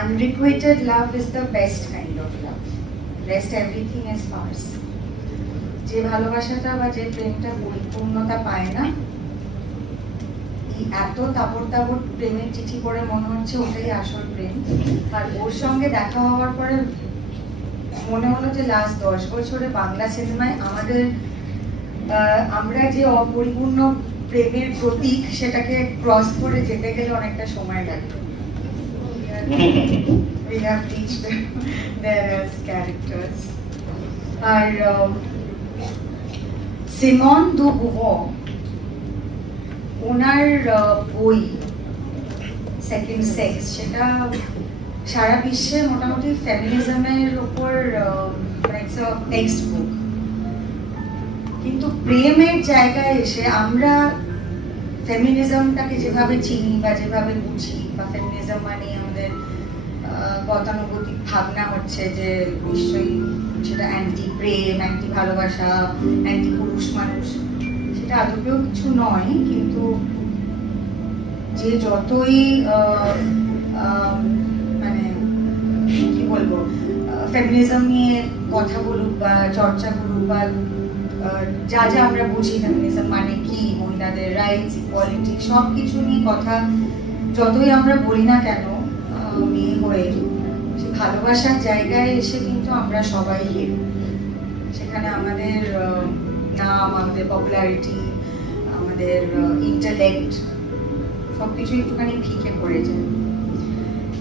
Unrequited love is the best kind of love. Rest everything is farce. যে ভালোবাসাটা বা যে প্রেমটা পরিপূর্ণতা পায় না, এত তাবড় তাবড় প্রেমের চিঠি পড়ে মনে হচ্ছে ওটাই আসল প্রেম। আর ওর সঙ্গে দেখা হওয়ার পরে মনে হলো যে লাস্ট 10 বছরে বাংলা সিনেমায় আমরা যে অপরিপূর্ণ প্রেমের প্রতীক সেটাকে ক্রস করে যেতে গেলে অনেকটা সময় লাগবে। We have reached there as characters. আর সিমন দু বুভন, ওনার বই সেকেন্ড সেক্স, সেটা সারা বিশ্বে মোটামুটি ফেমিনিজমের উপর টেক্সট বুক। কিন্তু প্রেমের জায়গায় এসে আমরা ফেমিনিজমটাকে যেভাবে চিনি বা যেভাবে বুঝি, বা ফেমিনিজম মানে আমাদের গতানুগতিক ভাবনা হচ্ছে যে নিশ্চয়ই সেটা অ্যান্টি প্রেম, অ্যান্টি ভালোবাসা, অ্যান্টি পুরুষ মানুষ, সেটা আদৌও কিছু নয়। কিন্তু যে যতই মানে কি বলবো ফেমিনিজম নিয়ে কথা বলুক বা চর্চা করুক, বা যা যা আমরা বুঝি ফেমিনিজম মানে কি, মহিলাদের রাইটস, ইকুয়ালিটি, সব কিছু নিয়ে কথা যতই আমরা বলি না কেন মেয়ে হয়ে, সে ভালোবাসার জায়গায় এসে কিন্তু আমরা সবাই হিরো। সেখানে আমাদের নাম, আমাদের পপুলারিটি, আমাদের ইন্টেলেক্ট সবকিছু একটুখানি ফিকে পড়ে যায়।